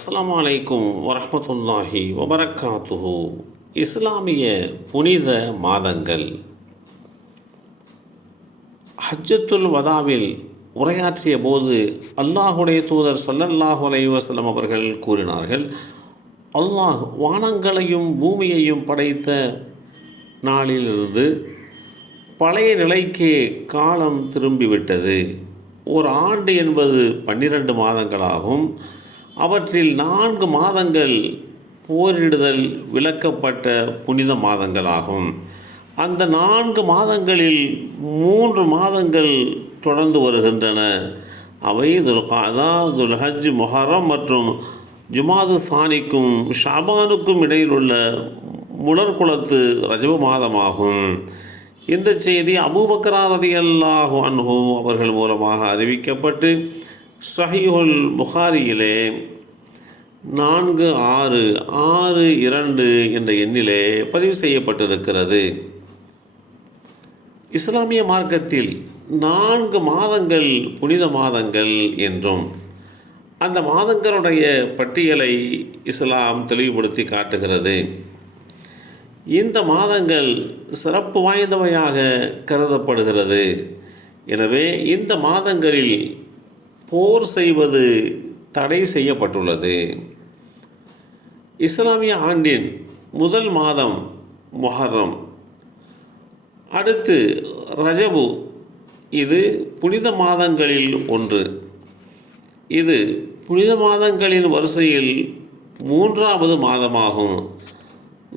அஸ்லாம் அலைக்கும் வரமத்துல்லாஹி வபரக்காத்துஹு இஸ்லாமிய புனித மாதங்கள். ஹஜ்ஜத்துல் வதாவில் உரையாற்றிய போது அல்லாஹுடைய தூதர் சொல்லல்லாஹு அலைவாஸ்லம் அவர்கள் கூறினார்கள் அல்லாஹ் வானங்களையும் பூமியையும் படைத்த நாளிலிருந்து பழைய நிலைக்கு காலம் திரும்பிவிட்டது. ஒரு ஆண்டு என்பது பன்னிரண்டு மாதங்களாகும். அவற்றில் நான்கு மாதங்கள் போரிடுதல் விலக்கப்பட்ட புனித மாதங்களாகும். அந்த நான்கு மாதங்களில் மூன்று மாதங்கள் தொடர்ந்து வருகின்றன. அவை துல்காதா துல்ஹஜ் மொஹரம் மற்றும் ஜுமாது சானிக்கும் ஷாபானுக்கும் இடையில் உள்ள முலர்குலத்து ரஜப மாதமாகும். இந்த செய்தி அபூபக்கரா ரதியல்லாஹு அன்ஹு அவர்கள் மூலமாக அறிவிக்கப்பட்டு சஹிஹுல் புகாரியிலே நான்கு ஆறு ஆறு இரண்டு என்ற எண்ணிலே பதிவு செய்யப்பட்டிருக்கிறது. இஸ்லாமிய மார்க்கத்தில் நான்கு மாதங்கள் புனித மாதங்கள் என்றும் அந்த மாதங்களுடைய பட்டியலை இஸ்லாம் தெளிவுபடுத்தி காட்டுகிறது. இந்த மாதங்கள் சிறப்பு வாய்ந்தவையாக கருதப்படுகிறது. எனவே இந்த மாதங்களில் போர் செய்வது தடை செய்யப்பட்டுள்ளது. இஸ்லாமிய ஆண்டின் முதல் மாதம் மொஹர்ரம். அடுத்து ரஜபு இது புனித மாதங்களில் ஒன்று. இது புனித மாதங்களின் வரிசையில் மூன்றாவது மாதமாகும்.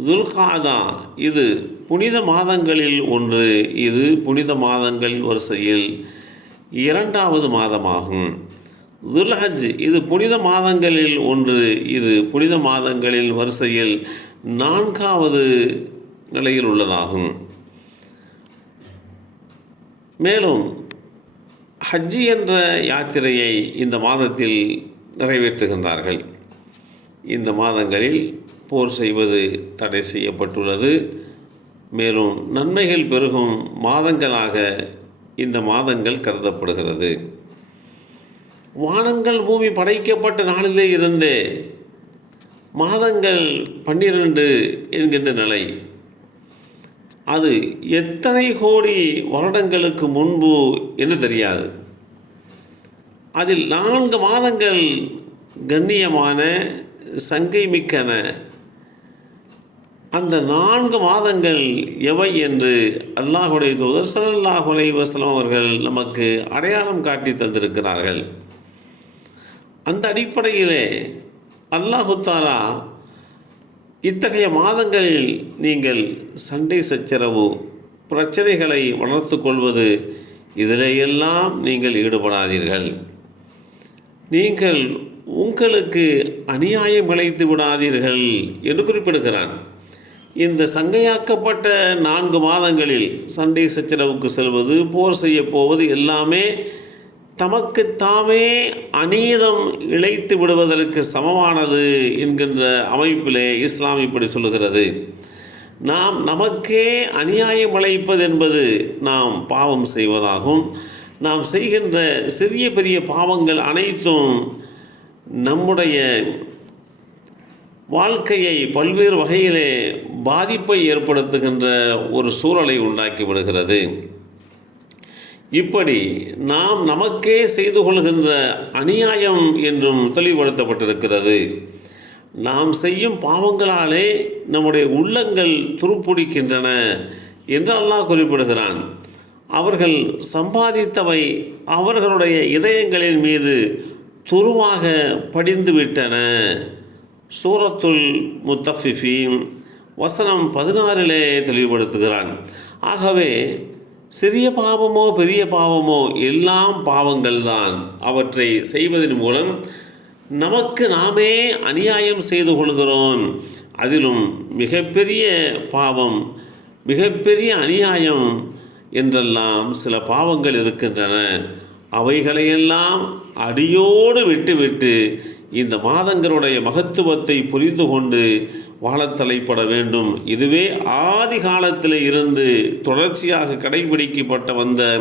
துல்காதா இது புனித மாதங்களில் ஒன்று. இது புனித மாதங்கள் வரிசையில் இரண்டாவது மாதமாகும். துல்ஹஜ் இது புனித மாதங்களில் ஒன்று. இது புனித மாதங்களில் வரிசையில் நான்காவது நிலையில் உள்ளதாகும். மேலும் ஹஜ்ஜி என்ற யாத்திரையை இந்த மாதத்தில் நிறைவேற்றுகின்றார்கள். இந்த மாதங்களில் போர் செய்வது தடை செய்யப்பட்டுள்ளது. மேலும் நன்மைகள் பெருகும் மாதங்களாக இந்த மாதங்கள் கருதப்படுகிறது. வானங்கள் பூமி படைக்கப்பட்ட நாளிலே இருந்தே மாதங்கள் பன்னிரண்டு என்கின்ற நிலை. அது எத்தனை கோடி வருடங்களுக்கு முன்பு என்று தெரியாது. அதில் நான்கு மாதங்கள் கண்ணியமான சங்கை மிக்கன அந்த நான்கு மாதங்கள் எவை என்று அல்லாஹுடைய தூதர் சல்லாஹ் வசலம் அவர்கள் நமக்கு அடையாளம் காட்டி தந்திருக்கிறார்கள். அந்த அடிப்படையிலே அல்லாஹு தாலா இத்தகைய மாதங்களில் நீங்கள் சண்டை சச்சரவு பிரச்சனைகளை வளர்த்து கொள்வது இதிலையெல்லாம் நீங்கள் ஈடுபடாதீர்கள். நீங்கள் உங்களுக்கு அநியாயம் விளைத்து விடாதீர்கள் என்று குறிப்பிடுகிறான். இந்த சங்கையாக்கப்பட்ட நான்கு மாதங்களில் சண்டை சச்சரவுக்கு செல்வது போர் செய்ய போவது எல்லாமே தமக்கு தாமே அநீதம் இழைத்து விடுவதற்கு சமமானது என்கின்ற அமைப்பிலே இஸ்லாம் இப்படி சொல்லுகிறது. நாம் நமக்கே அநியாயம் இழைப்பது என்பது நாம் பாவம் செய்வதாகும். நாம் செய்கின்ற சிறிய பெரிய பாவங்கள் அனைத்தும் நம்முடைய வாழ்க்கையை பல்வேறு வகையிலே பாதிப்பை ஏற்படுத்துகின்ற ஒரு சூழலை உண்டாக்கி விடுகிறது இப்படி நாம் நமக்கே செய்து கொள்கின்ற அநியாயம் என்றும் தெளிவுபடுத்தப்பட்டிருக்கிறது. நாம் செய்யும் பாவங்களாலே நம்முடைய உள்ளங்கள் துருப்பிடிக்கின்றன என்று அல்லாஹ் குறிப்பிடுகிறான். அவர்கள் சம்பாதித்தவை அவர்களுடைய இதயங்களின் மீது துருவாக படிந்துவிட்டன. சூரத்துல் முத்தஃபிஃபீன் வசனம் பதினாறிலே தெளிவுபடுத்துகிறான். ஆகவே சிறிய பாவமோ பெரிய பாவமோ எல்லாம் பாவங்கள் தான் அவற்றை செய்வதன் மூலம் நமக்கு நாமே அநியாயம் செய்து கொள்கிறோம். அதிலும் மிகப்பெரிய பாவம் மிகப்பெரிய அநியாயம் என்றெல்லாம் சில பாவங்கள் இருக்கின்றன. அவைகளையெல்லாம் அடியோடு விட்டுவிட்டு இந்த மாதங்களுடைய மகத்துவத்தை புரிந்து கொண்டு வாழத் தலைப்பட வேண்டும். இதுவே ஆதி காலத்தில் இருந்து தொடர்ச்சியாக கடைபிடிக்கப்பட்ட வந்த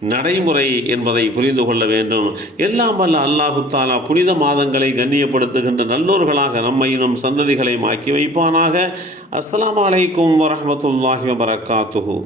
நடைமுறை என்பதை புரிந்து கொள்ள வேண்டும். எல்லாம் வல்ல அல்லாஹுத்தாலா புனித மாதங்களை கண்ணியப்படுத்துகின்ற நல்லோர்களாக நம்மையினும் சந்ததிகளையும் ஆக்கி வைப்பானாக. அஸ்லாம் அலைக்கும் வரமத்துல்லாஹி வபரகாத்துஹு.